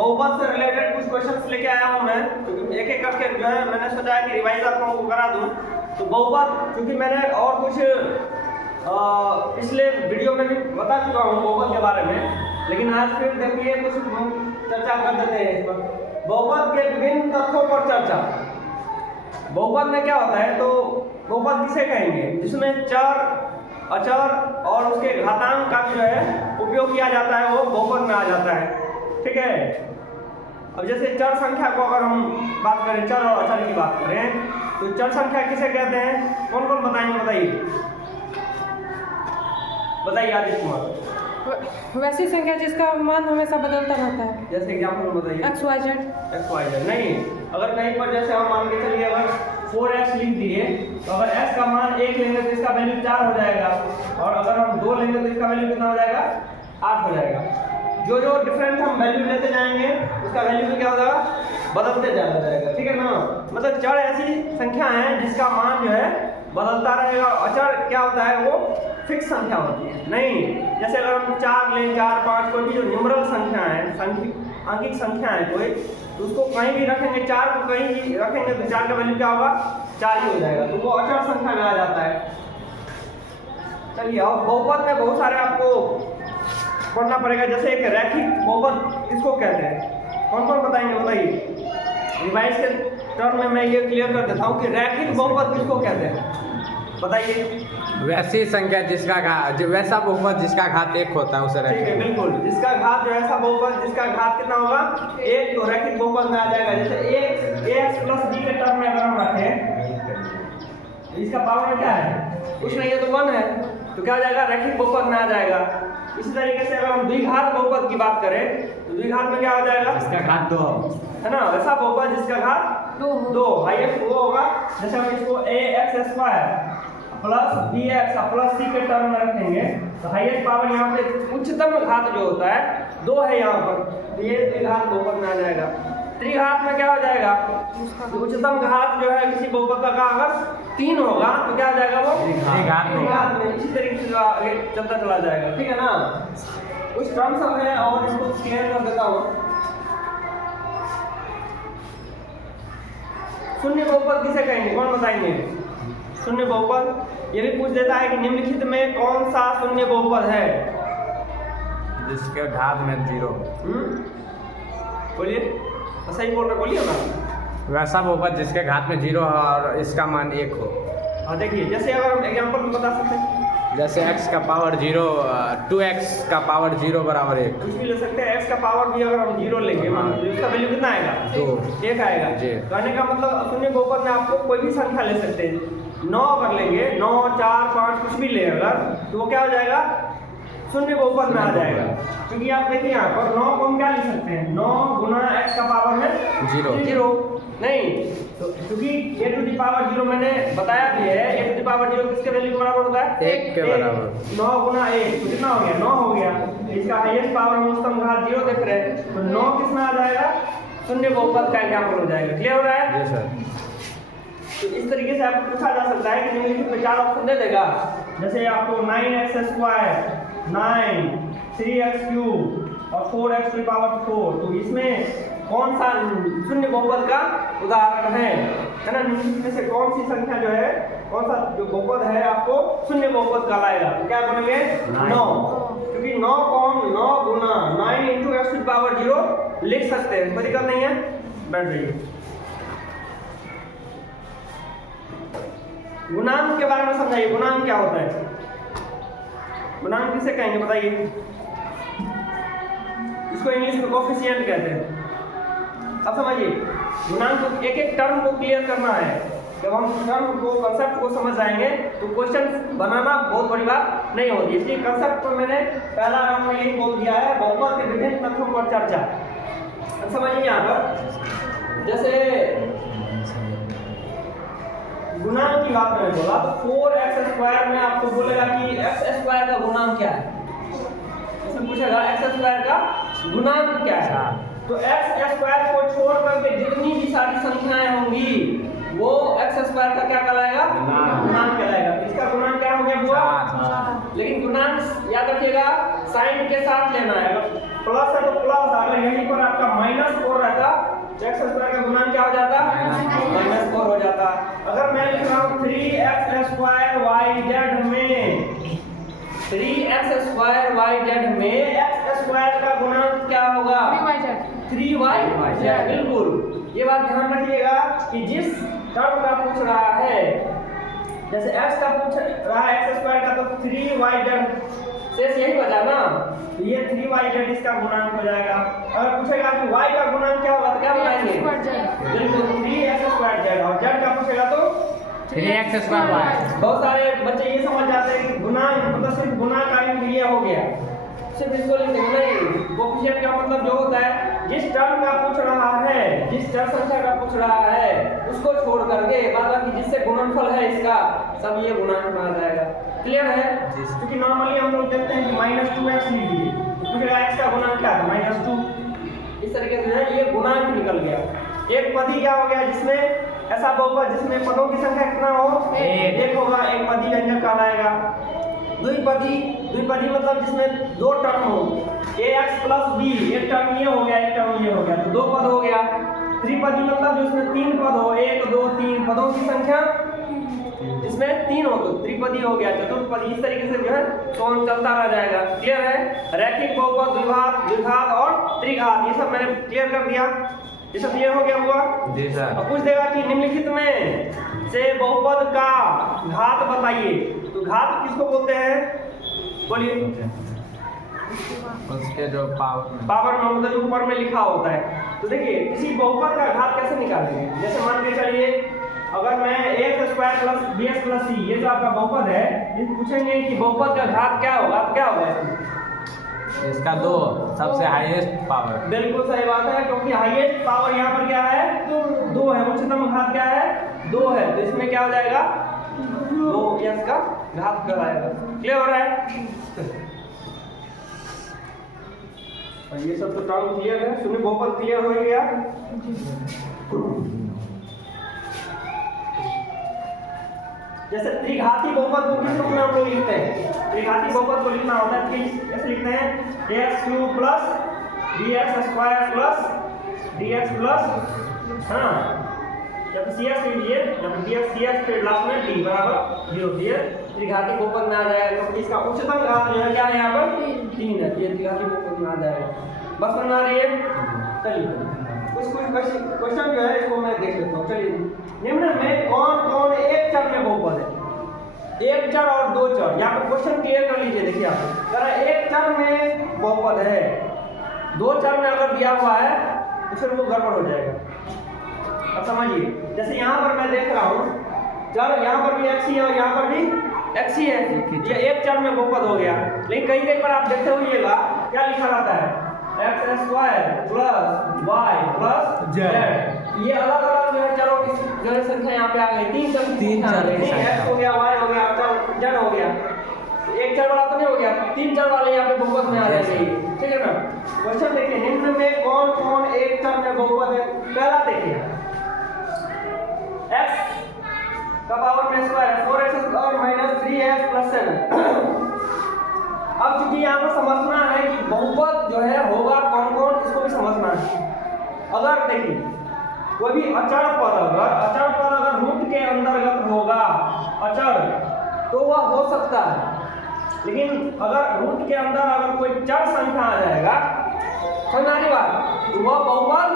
बहुपद से रिलेटेड कुछ क्वेश्चंस लेके आया हूँ मैं, क्योंकि एक एक करके जो है मैंने सोचा है कि रिवाइज आप लोगों को करा दूँ। तो बहुपद क्योंकि मैंने और कुछ पिछले वीडियो में भी बता चुका हूँ बहुपद के बारे में, लेकिन आज फिर देखिए कुछ चर्चा कर देते हैं इस पर। बहुपद के विभिन्न तत्वों पर चर्चा। बहुपद में क्या होता है, तो बहुपद किसे कहेंगे जिसमें चर, अचर और उसके घातांक का जो है उपयोग किया जाता है, वो बहुपद में आ जाता है। ठीक है। अब जैसे चर संख्या को अगर हम बात करें, चर और अचर की बात करें, तो चर संख्या किसे कहते हैं? कौन कौन बताएंगे? बताइए आदित्य कुमार। वैसी संख्या जिसका मान हमेशा बदलता रहता है। जैसे एग्जाम्पल बताइए। X Y Z. X Y Z नहीं, अगर कहीं पर जैसे हम मान के चलिए अगर 4x लिख दिए, तो अगर x का मान 1 लेंगे तो इसका वैल्यू 4 हो जाएगा, और अगर हम 2 लेंगे तो इसका वैल्यू कितना हो जाएगा? 8 हो जाएगा। जो जो डिफरेंट हम वैल्यू लेते जाएंगे उसका वैल्यू भी क्या हो जाएगा? बदलते जाएगा। ठीक है ना। मतलब चर ऐसी संख्या है जिसका मान जो है बदलता रहेगा। अचर क्या होता है? वो फिक्स संख्या होती है। नहीं, जैसे अगर हम 4 लें, 4, 5, कोई भी जो न्यूमरल संख्या है, आंकिक संख्या है कोई, तो उसको कहीं भी रखेंगे, 4 को कहीं भी रखेंगे तो 4 का वैल्यू क्या होगा? 4 ही हो जाएगा। तो वो अचर संख्या में आ जाता है। चलिए, अब बहुपद में बहुत सारे आपको पढ़ना पड़ेगा। जैसे एक रैखिक बहुपद किसको कहते हैं? कौन कौन बताएंगे? बताइए। रिवाइज के टर्म में मैं ये क्लियर कर देता हूँ कि रैखिक बहुपद किसको कहते हैं, बताइए। वैसी संख्या जिसका घात, वैसा बहुपद जिसका घात 1 होता है उसे रैखिक। ठीक है, बिल्कुल। जिसका घात जो ऐसा बहुपद जिसका घात कितना होगा? 1, तो रैखिक बहुपद में आ जाएगा। जैसे ax प्लस b के टर्म में अगर हम रखें, इसका पावर क्या है? कुछ नहीं है, तो 1 है, तो क्या हो जाएगा? रैखिक बहुपद में आ जाएगा। इसी तरीके से अगर हम द्विघात बहुपद की बात करें, तो द्विघात में क्या हो जाएगा? इसका घात 2 है ना। वैसा बहुपद जिसका घात 2 हाईएस्ट वो होगा। जैसे हम इसको ax square plus bx plus c के टर्म में रखेंगे, तो हाईएस्ट पावर यहाँ पे उच्चतम घात जो होता है 2 है यहाँ पर, तो ये द्विघात बहुपद में आ जाएगा। त्रिघात में क्या हो जाएगा? उच्चतम घात जो है किसी बहुपद का अगर 3 होगा तो क्या हो जाएगा? वो त्रिघात में। इसी तरीके से आगे चलता चला जाएगा। ठीक है ना। कुछ टर्म सब है और इसको क्लियर कर देता हूँ। शून्य बहुपद किसे कहेंगे? कौन बताएंगे? शून्य बहुपद ये भी पूछ देता है कि निम्नलिखित में कौन सा शून्य बहुपद है जिसके घात में 0। बोलिए। तो सही बोल रहे, बोलिए ना। वैसा बहुपद जिसके घात में 0 है और इसका मान 1 हो। हाँ, देखिए जैसे अगर हम एग्जांपल में बता सकते हैं, जैसे x का पावर 0, 2x का पावर 0 बराबर 1। कुछ भी ले सकते हैं। x का पावर भी अगर हम 0 लेंगे, मान लीजिए उसका वैल्यू कितना आएगा? 1 आएगा। कहने का मतलब शून्य बहुपद में आपको कोई भी संख्या ले सकते हैं। 9 अगर लेंगे, 9, 4, 5 कुछ भी ले अगर, तो वो क्या हो जाएगा? शून्य बहुपद में आ जाएगा। क्योंकि आप देखिए यहाँ पर 9 को हम क्या लिख सकते हैं? 9 गुना x का पावर में 0 नहीं, तो क्योंकि a टू द पावर 0 मैंने बताया भी है, a टू द पावर 0 किसके वैल्यू के बराबर होता है? 1 के बराबर। 9 गुना 1 तो कितना हो गया? 9 हो गया। इसका हाईएस्ट पावर में उच्चतम घात 0 देख रहे हैं, तो 9 किस में आ जाएगा? शून्य बहुपद का एग्जाम्पल हो जाएगा। क्लियर हो रहा है? जी सर। तो इस तरीके से आपको पूछा जा सकता है कि निम्नलिखित में 4 ऑप्शन दे देगा। जैसे आपको 9x स्क्वायर, 9, 3x क्यूब और 4x की पावर 4, तो इसमें कौन सा शून्य बहुपद का उदाहरण है ना। निम्नलिखित में से कौन सी संख्या जो है, कौन सा जो बहुपद है आपको शून्य बहुपद कहलाएगा? तो क्या बोलेंगे? 9। क्योंकि 9 को हम 9 गुना 9 इंटू x की पावर 0 लिख सकते हैं, कोई दिक्कत नहीं है। बैठ जाइए। गुणांक के बारे में समझाइए। गुणांक क्या होता है? गुणांक किसे कहेंगे? बताइए। इसको इंग्लिश में कोफिशिएंट कहते हैं। अब समझिए, गुणांक को एक एक टर्म को क्लियर करना है। जब हम टर्म को, कंसेप्ट को समझ जाएंगे तो क्वेश्चन बनाना बहुत बड़ी बात नहीं होती। इसलिए कंसेप्ट को मैंने पहला राउंड में यही बोल दिया है, बहुपद के विभिन्न तत्वों पर चर्चा। अब समझिए यहाँ पर जैसे गुणांक की बात मैंने बोला, तो 4x स्क्वायर में आपको बोलेगा कि x स्क्वायर का गुणांक क्या है? इसमें पूछेगा x स्क्वायर का गुणांक क्या है? तो x स्क्वायर को छोड़ करके जितनी भी सारी संख्याएं होंगी वो x स्क्वायर का क्या कहलाएगा? गुणांक कहलाएगा। इसका गुणांक क्या हो गया? हुआ। लेकिन गुणांक याद रखिएगा साइन के साथ लेना है। अगर प्लस है तो प्लस, अगर यहीं पर आपका माइनस स्क्वायर का गुणांक क्या होगा? 3yz 3y, बिल्कुल। ये बात ध्यान रखिएगा कि जिस टर्म का पूछ रहा है, जैसे x का पूछ रहा है x स्क्वायर का, तो 3yz शेष यही बचा ना, तो ये 3yz इसका गुणांक हो जाएगा। अगर पूछेगा कि y का गुणांक क्या होगा तो क्या बताएंगे? बिल्कुल 3x² और z का पूछेगा तो 3x²y। बहुत सारे बच्चे ये समझ जाते हैं कि गुना मतलब सिर्फ गुना का ये हो गया, सिर्फ इसको लिखते हैं। नहीं, कोफिशिएंट का मतलब जो होता है जिस टर्म का पूछ रहा है, जिस चर संख्या का पूछ रहा है, उसको छोड़ करके बाकी जिससे गुणनफल है इसका सब ये गुणांक में आ जाएगा। क्लियर है? क्योंकि नॉर्मली हम लोग देखते हैं कि -2x लीजिए, पूछेगा x का गुणांक क्या है? -2। इस तरीके से है ये गुणांक निकल गया। एक पदी क्या हो गया जिसमें ऐसा बहुपद जिसमें पदों की संख्या कितना हो? एक होगा, एक पदी व्यंजक कहलाएगा। द्विपदी मतलब जिसमें दो टर्म हो, ax + b, एक टर्म ये हो गया, एक टर्म ये हो गया, तो दो पद हो गया। त्रिपदी मतलब जिसमें तीन पद हो, 1 2 3 पदों की संख्या जिसमें 3 हो तो त्रिपदी हो गया। चतुर्पदी, इस तरीके से जो है सोन चलता रह जाएगा। क्लियर है? रैखिक बहुपद, द्विघात, द्विघात और त्रिघात, ये सब मैंने क्लियर कर दिया। ये सब क्लियर हो गया हुआ? जी सर। अब पूछ देगा कि निम्नलिखित में से बहुपद का घात बताइए, तो घात किसको बोलते हैं? बोलिए। उसके जो पावर में मतलब जो ऊपर में लिखा होता है। तो देखिए किसी बहुपद का घात कैसे निकालेंगे? जैसे मान के चलिए अगर मैं x² + bx + c, ये जो आपका बहुपद है, ये पूछेंगे कि बहुपद का घात क्या होगा, तो क्या होगा? इसका 2 सबसे हाईएस्ट पावर। बिल्कुल सही बात है, क्योंकि हाईएस्ट पावर यहाँ पर क्या है? 2 है। उच्चतम घात क्या है? 2 है, तो इसमें क्या हो जाएगा? 2 का घात कहलाएगा। क्लियर हो रहा है? और ये सब तो टर्म क्लियर है। शून्य बहुपद क्लियर हो गया। जैसे त्रिघाती बहुपद को किस रूप में हम लोग लिखते हैं? त्रिघाती बहुपद को लिखना होता है कि ऐसे लिखते हैं ax³ + bx² + dx + हाँ, जब cx लीजिए, जब bx cx फिर लास्ट में d = 0, ये त्रिघाती बहुपद में आ जाएगा। क्योंकि इसका उच्चतम घात जो है क्या है यहाँ पर? 3 है, ये त्रिघाती बहुपद में आ जाएगा। बस समझ आ रही है? चलिए कुछ क्वेश्चन जो है इसको मैं देख लेता हूँ। चलिए, निम्न में कौन कौन एक चर में बहुपद है? एक चर और दो चर। यहाँ पर क्वेश्चन क्लियर कर लीजिए। देखिए आप जरा, एक चर में बहुपद है, दो चर में अगर दिया हुआ है तो फिर वो गड़बड़ हो जाएगा। अब समझिए, जैसे यहाँ पर मैं देख रहा हूँ चर, यहाँ पर भी x ही है और यहाँ पर भी x ही है, ये एक चर में बहुपद हो गया। लेकिन कहीं कहीं पर आप देखते होइएगा क्या लिखा रहता है? x² + y + z। ये अलग अलग जो है चलो जो है संख्या यहाँ पे आ गई, तीन चर की संख्या। x हो गया, y हो गया, z हो गया। एक चर वाला तो नहीं हो गया, तीन चर वाले यहाँ पे बहुपद में आ जाएंगे। ठीक है ना? क्वेश्चन देखिए, निम्न में कौन कौन एक चर में बहुपद है? पहला देखिए, x का पावर में स्क्वायर 4x और -3x + 7। अब चूंकि यहाँ पर समझना है कि बहुपद जो है होगा कौन कौन, इसको भी समझना है। अगर देखिए कोई भी अचर पद अगर रूट के अंतर्गत होगा, अचर, तो वह हो सकता है। लेकिन अगर रूट के अंदर अगर कोई चर संख्या आ जाएगा, समझाने बात, तो वह बहुपद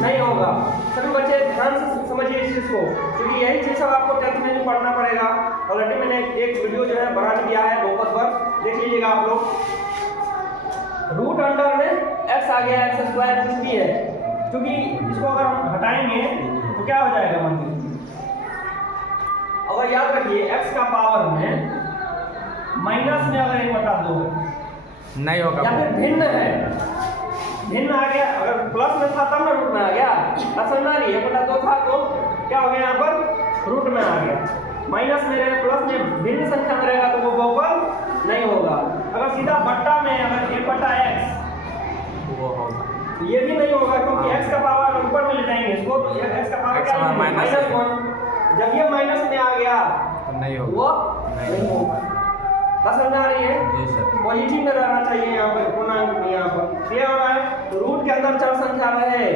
नहीं होगा। सभी बच्चे ध्यान से समझिए इस चीज को, क्योंकि यही चीज सब आपको 10th में पढ़ना पड़ेगा। ऑलरेडी मैंने एक वीडियो जो है बना दिया है बहुपद पर, देख लीजिएगा आप लोग। रूट अंडर में x आ गया, x² कुछ भी है, क्योंकि इसको अगर हम हटाएंगे तो क्या हो जाएगा? मान अगर याद रखिए x का पावर में माइनस में अगर 1/2 है नहीं होगा, या फिर भिन्न है, भिन्न आ गया। अगर प्लस में था तब ना रूट में आ गया, समझना नहीं। 1/2 था तो क्या हो गया? यहाँ पर रूट में आ गया। माइनस में रहे, प्लस में भिन्न संख्या में रहेगा तो वो बहुपद नहीं होगा। अगर सीधा बट्टा में अगर 1/x, वो होगा, ये भी नहीं होगा, क्योंकि x का पावर ऊपर में ले जाएंगे इसको, तो x का पावर क्या है? -1। जब ये माइनस में आ गया तो नहीं होगा, वो नहीं होगा। बस समझ आ रही है? जी सर। पॉजिटिव में रहना चाहिए यहाँ पर, पूर्णांक यहाँ पर। क्लियर हो रहा है? तो रूट के अंदर चर संख्या रहे,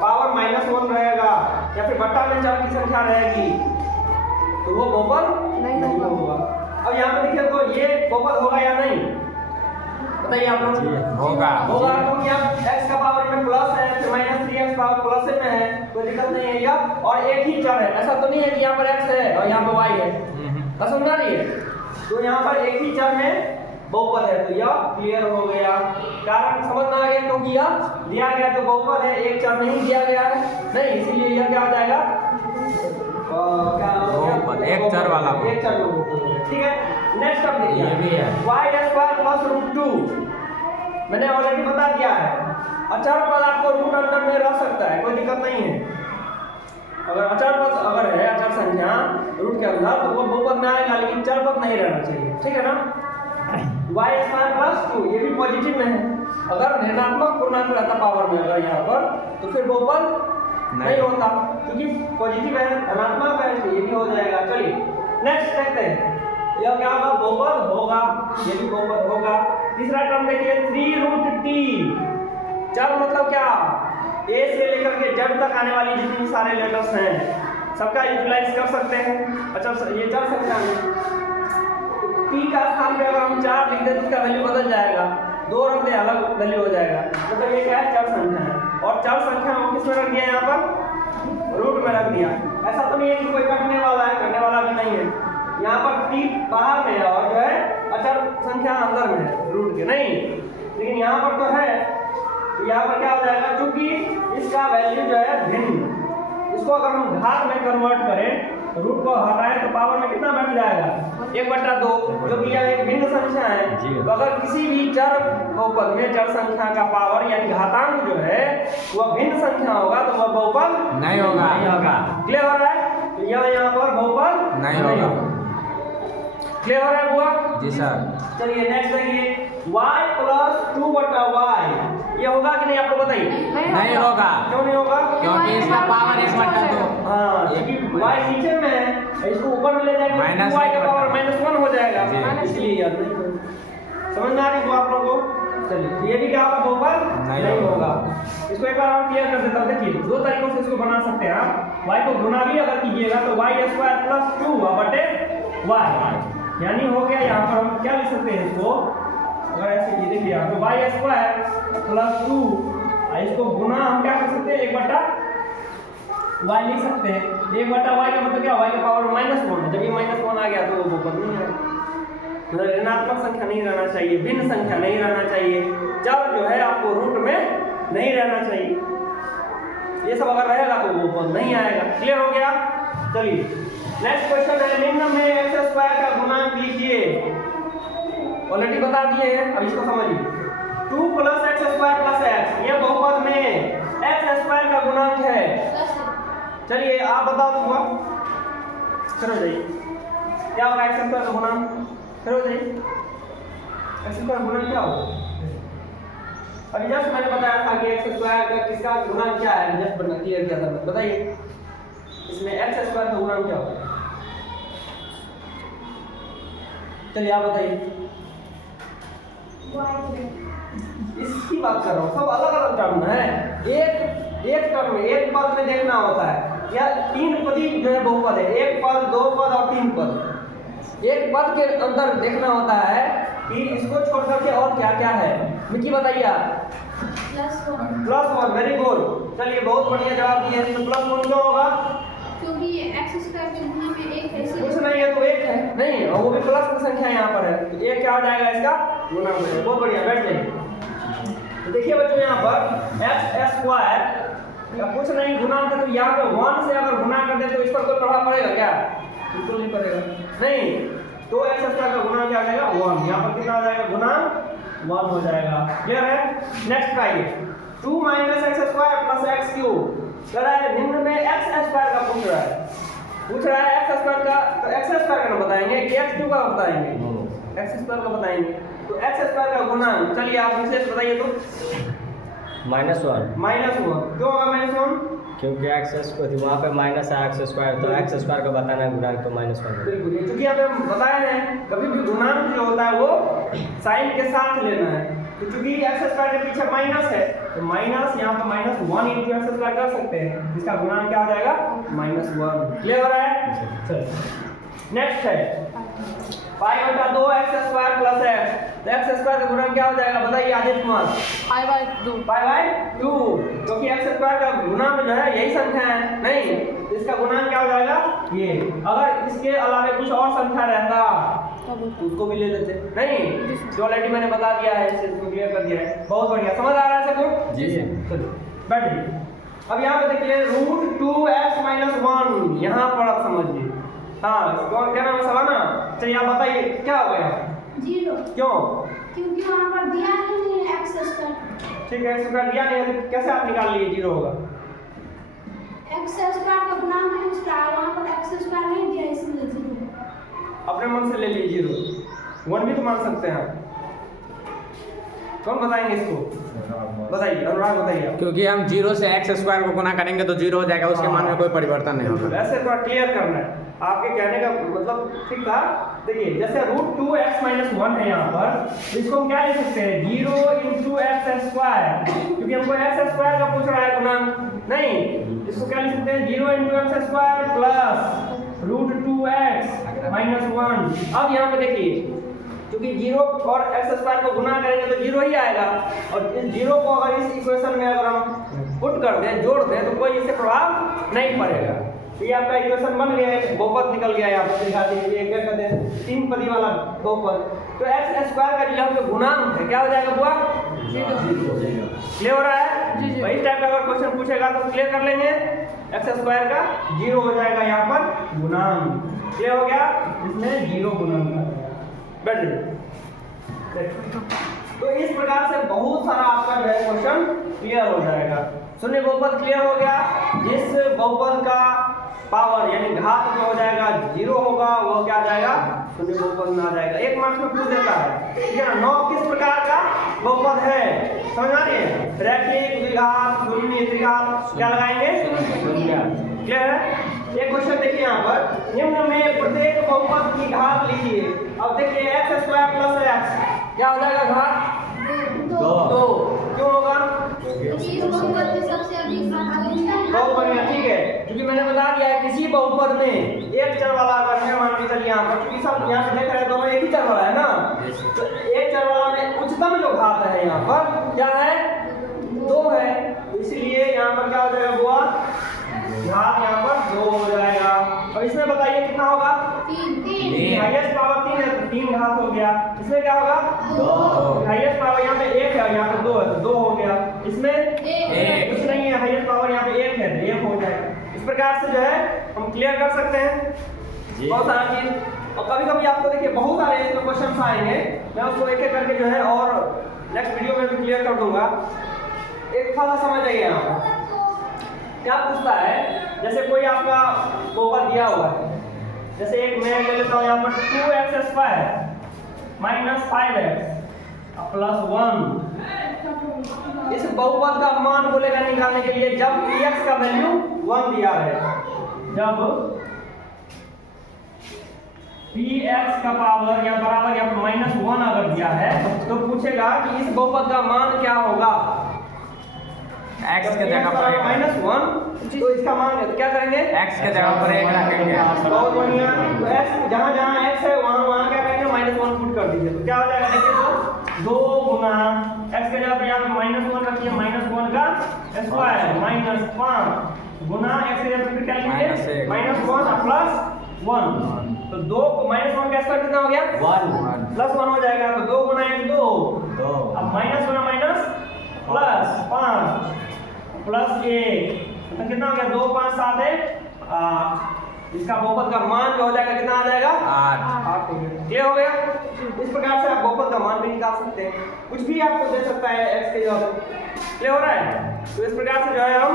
पावर -1 रहेगा, या फिर बट्टा में चर की संख्या रहेगी, तो वो बहुपद नहीं होगा। अब यहाँ पे देखिए तो ये बहुपद होगा या नहीं? बताइए आप लोग। होगा होगा क्योंकि अब x का पावर में प्लस है, फिर माइनस 3x पावर प्लस में है, कोई दिक्कत नहीं है या। और एक ही चर है, ऐसा तो नहीं है कि यहाँ पर x है और यहाँ पर y है, तो समझ आ रही है। तो यहाँ पर एक ही चर में बहुपद है, तो यह क्लियर हो गया। कारण समझ में आ गया, क्योंकि यह दिया गया तो बहुपद है, एक चर नहीं दिया गया है, नहीं, इसीलिए यह क्या हो जाएगा, क्या बहुपद, एक चर वाला बहुपद। एक चर बहुपद। ठीक है, नेक्स्ट अब देखिए, ये भी है y² + √2। मैंने ऑलरेडी बता दिया है, अचर पद आपको रूट अंडर में रह सकता है, कोई दिक्कत नहीं है। अगर अचर पद अगर है, अचर संख्या रूट के अंदर, तो वो बहुपद में आएगा, लेकिन चर पद नहीं रहना चाहिए, ठीक है ना। y² + 2 ये भी पॉजिटिव में है। अगर ऋणात्मक पूर्णांक रहता पावर में अगर यहाँ पर, तो फिर बहुपद नहीं होता, क्योंकि पॉजिटिव है, धनात्मक है, तो ये भी हो जाएगा। चलिए नेक्स्ट देखते हैं, यह क्या होगा, बहुपद होगा, ये भी बहुपद होगा। तीसरा टर्म देखिए 3√t। चर मतलब क्या, a से लेकर के z तक आने वाली जितनी सारे लेटर्स हैं सबका यूटिलाइज कर सकते हैं। अच्छा ये चर संख्या में t का स्थान पे अगर हम 4 लिख दें तो इसका वैल्यू बदल जाएगा, 2 रख दें अलग वैल्यू हो जाएगा। मतलब ये क्या है, चर संख्या है, और चर संख्या को किस में रख दिया, यहाँ पर रूट में रख दिया। ऐसा तो नहीं है कि कोई कटने वाला है, कटने वाला भी नहीं है। यहाँ पर t बाहर में है और जो है अचर संख्या अंदर में है, रूट के नहीं, लेकिन यहाँ पर तो है, तो यहाँ पर क्या हो जाएगा, क्योंकि इसका वैल्यू जो है भिन्न, इसको अगर हम घात में कन्वर्ट करें, रूट को हटाएं तो पावर में कितना बैठ जाएगा, 1/2, जो कि यह एक भिन्न संख्या है। तो अगर किसी भी चर बहुपद में चर संख्या का पावर यानी घातांक जो है वह भिन्न संख्या होगा, तो वह बहुपद नहीं होगा। क्लियर हो रहा है, तो यह यहाँ पर बहुपद नहीं होगा। क्लियर हो रहा है हुआ जी सर। चलिए नेक्स्ट देखिए, y + 2/y ये होगा कि नहीं, आपको बताइए। नहीं होगा, क्यों नहीं होगा, क्योंकि इसका पावर 1/2। हाँ, क्योंकि y नीचे में है, इसको ऊपर में ले जाएंगे तो y का पावर -1 हो जाएगा, इसलिए याद नहीं होगा। समझ में आ रही है आप लोगों को। चलिए तो ये भी क्या होगा, बहुपद नहीं होगा। इसको एक बार और क्लियर कर देता हूं। देखिए 2 तरीकों से इसको बना सकते हैं आप। y को गुना भी अगर कीजिएगा तो y² + 2/y यानी हो गया। यहाँ पर हम क्या लिख सकते हैं इसको, अगर ऐसे ये देखिए तो y² + 2, इसको गुना हम क्या कर सकते हैं, 1/y लिख सकते हैं। 1/y का मतलब क्या, y का पावर -1, जब ये -1 आ गया तो वो बहुपद नहीं है, मतलब ऋणात्मक संख्या नहीं रहना चाहिए, भिन्न संख्या नहीं रहना चाहिए, चर जो है आपको रूट में नहीं रहना चाहिए। ये सब अगर रहेगा तो वो बहुपद नहीं आएगा। क्लियर हो गया। चलिए नेक्स्ट क्वेश्चन है, निम्न में x² का गुणांक लिखिए। ऑलरेडी बता दिए हैं, अब इसको समझिए। 2 + x² + x, ये बहुपद में x² का गुणांक है। चलिए आप बताओ, तुम करो जाइए, क्या होगा x² का गुणांक, करो जाइए, x² का गुणांक क्या होगा। अभी जस्ट मैंने बताया था कि x² का किसका गुणांक क्या है, जस्ट बना क्लियर किया था, बताइए इसमें x² का गुणांक क्या होगा। चलिए आप बताइए। इसकी बात कर रहा हूँ, सब अलग अलग टर्म है, एक टर्म में एक पद में देखना होता है, या 3 पदी जो है बहुपद है, 1 पद 2 पद और 3 पद। एक पद के अंदर देखना होता है कि इसको छोड़ करके और क्या क्या है। मिकी बताइए आप। +1, वेरी गुड। चलिए बहुत बढ़िया जवाब दिए। तो +1 क्यों होगा, क्योंकि ये x² के गुना में 1 है, कुछ नहीं है तो 1 है, नहीं और वो भी प्लस की संख्या यहाँ पर है, तो 1 क्या हो जाएगा, इसका गुना हो जाएगा। बहुत बढ़िया, बैठ जाइए। तो देखिए बच्चों यहाँ पर x² का कुछ नहीं गुणांक है, तो यहाँ पे 1 से अगर गुना कर दे तो इस पर कोई प्रभाव पड़ेगा क्या, बिल्कुल नहीं पड़ेगा, नहीं। तो x² का गुणांक क्या हो जाएगा, 1। यहाँ पर कितना हो जाएगा, गुणांक 1 हो जाएगा। क्लियर है। नेक्स्ट आइए, 2 - x² + x³ कह रहा है, निम्न में x² का पूछ रहा है x² का, तो x² का ना बताएंगे कि x2 का बताएंगे, x² का बताएंगे, तो x² का गुणांक। चलिए आप विशेष बताइए तो। -1 क्यों होगा -1, क्योंकि x को थी वहाँ पे माइनस है x², तो x² का बताना है गुणांक, तो -1। बिल्कुल, क्योंकि यहाँ पे हम बताए हैं कभी भी गुणांक जो होता है वो साइन के साथ लेना है, तो चूंकि x² के पीछे माइनस है तो माइनस यहाँ पर -1 × x² कर सकते हैं, जिसका गुणांक क्या हो जाएगा, -1। क्लियर हो रहा है। चलिए नेक्स्ट है π/2 x² + x। तो एक्स स्क्वायर का गुणन क्या हो जाएगा बताइए आदित्य कुमार? 5/2। पाई बाय 2, क्योंकि एक्स स्क्वायर का गुणा में जो है यही संख्या है नहीं, तो इसका गुणन क्या हो जाएगा ये। अगर इसके अलावा कुछ और संख्या रहता तो उसको भी ले लेते नहीं, क्वालिटी मैंने बता दिया है, इसको क्लियर कर दिया है। बहुत बढ़िया, समझ आ रहा है सबको? जी चलिए बैठिए। अब यहाँ पे देखिए √2x-1, यहाँ पर आप समझिए। हाँ कौन क्या नाम है सवाना? चलिए आप बताइए क्या हो गया? 0, क्यों? क्योंकि वहाँ पर दिया ही नहीं है एक्स स्क्वायर। ठीक है, इसका दिया नहीं है तो कैसे आप निकाल लिए 0 होगा? एक्स स्क्वायर का गुणा में उसका वहाँ पर एक्स स्क्वायर नहीं दिया इसलिए 0। अपने मन से ले लीजिए 0, 1 भी तो मान सकते हैं आप। कौन बताएंगे इसको? बताइए, अनुराग बताइए आप। क्योंकि हम 0 से x स्क्वायर को गुना करेंगे तो 0 हो जाएगा, उसके मान में कोई परिवर्तन नहीं होगा। ऐसे थोड़ा क्लियर करना है, आपके कहने का मतलब ठीक था। देखिए जैसे √2x-1 है यहाँ पर, तो इसको हम क्या लिख सकते हैं 0 × x², क्योंकि हमको x² का पूछ रहा है गुणन नहीं, इसको क्या लिख सकते हैं 0 × x² प्लस √2x-1। अब यहाँ पे देखिए क्योंकि 0 और x² को गुना करेंगे तो 0 ही आएगा, और इस 0 को अगर इस इक्वेशन में अगर हम पुट कर दें, जोड़ दें, तो कोई इससे प्रभाव नहीं पड़ेगा। तो ये आपका इक्वेशन बन गया है, बहुपद निकल गया है। आपको दिखा दीजिए क्या कहते हैं 3 पदी वाला बहुपद। तो x² का जो यहाँ पे गुणांक है क्या हो जाएगा बुआ? 0। क्लियर हो रहा है? जी। वही टाइप का अगर क्वेश्चन पूछेगा तो क्लियर कर लेंगे, x² का 0 हो जाएगा यहाँ पर गुणांक। क्लियर हो गया? इसमें 0 गुणांक बैठ जाइए। तो इस प्रकार से बहुत सारा आपका जो है क्वेश्चन क्लियर हो जाएगा। शून्य बहुपद क्लियर हो गया। जिस बहुपद का पावर यानी घात जो हो जाएगा 0 होगा वो क्या आ जाएगा? शून्य बहुपद में आ जाएगा। 1 मार्क्स में पूछ देता है, ठीक है ना। 9 किस प्रकार का बहुपद है समझ आ रही है? रैखिक, द्विघात, शून्य, त्रिघात, क्या लगाएंगे? क्लियर है? एक क्वेश्चन देखिए यहाँ पर, निम्न में प्रत्येक बहुपद की घात लिखिए। अब देखिए x² + x क्या हो जाएगा घात? 2। क्यों होगा? क्योंकि इस बहुपद में सबसे अधिक घात बहुत बढ़िया, ठीक है। क्योंकि मैंने बता दिया है किसी बहुपद में एक चर वाला अगर है, मान के चलिए यहाँ पर, क्योंकि सब यहाँ से देख रहे हैं दोनों एक ही चर वाला है ना, तो एक चर वाला में उच्चतम जो घात है यहाँ पर क्या है? 2 है। इसलिए यहाँ पर क्या हो जाएगा बुआ? घात यहाँ पर 2 हो जाएगा। और इसमें बताइए कितना होगा? 3। हाईएस्ट पावर 3 है तो 3 घात हो गया। इसमें क्या होगा? 2। हाईएस्ट पावर यहाँ पे 1 है, यहाँ पे 2 है तो 2 हो गया। इसमें 1 कुछ नहीं है, हाईएस्ट पावर यहाँ पे 1 है तो 1 हो जाएगा। इस प्रकार से जो है हम क्लियर कर सकते हैं बहुत सारा चीज। और कभी कभी आपको देखिए बहुत सारे इसमें क्वेश्चन आएंगे, मैं उसको एक एक करके जो है और नेक्स्ट वीडियो में भी क्लियर कर दूंगा। एक थोड़ा समझ आइए यहाँ पर क्या पूछता है। जैसे कोई आपका बहुपद दिया हुआ है, जैसे एक मैं ले लेता हूँ यहाँ पर 2x² - 5x + 1। इस बहुपद का मान बोलेगा निकालने के लिए जब x का वैल्यू 1 दिया है। जब px का पावर या बराबर या -1 अगर दिया है तो पूछेगा कि इस बहुपद का मान क्या होगा। x के जगह पर -1 तो इसका मान क्या करेंगे? x के जगह पर 1 रखेंगे। बहुत बढ़िया। तो x जहाँ जहाँ x है वहाँ क्या करेंगे? -1 पुट कर दीजिए। तो क्या हो जाएगा देखिए, 2 गुना x के जगह पर यहाँ पे -1 रखिए, -1 का स्क्वायर -5 गुना x के जगह पर फिर क्या लिखेंगे? -1 + 1। तो 2 -1 का स्क्वायर कितना हो गया? 1 +1 हो जाएगा। तो 2 गुना 1 2। अब माइनस गुना माइनस प्लस 5 + 1 तो कितना हो गया? 2 5 7 1 8। इसका बहुपद का मान जो हो जाएगा कितना आ जाएगा? 8 हो गया। क्लियर हो गया? इस प्रकार से आप बहुपद का मान भी निकाल सकते हैं, कुछ भी आपको दे सकता है x के जगह पर। क्लियर हो रहा है? तो इस प्रकार से जो है हम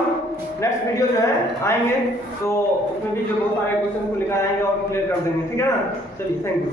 नेक्स्ट वीडियो जो है आएंगे तो उसमें भी जो बहुत सारे क्वेश्चन को लेकर आएंगे और क्लियर कर देंगे, ठीक है ना। चलिए थैंक यू।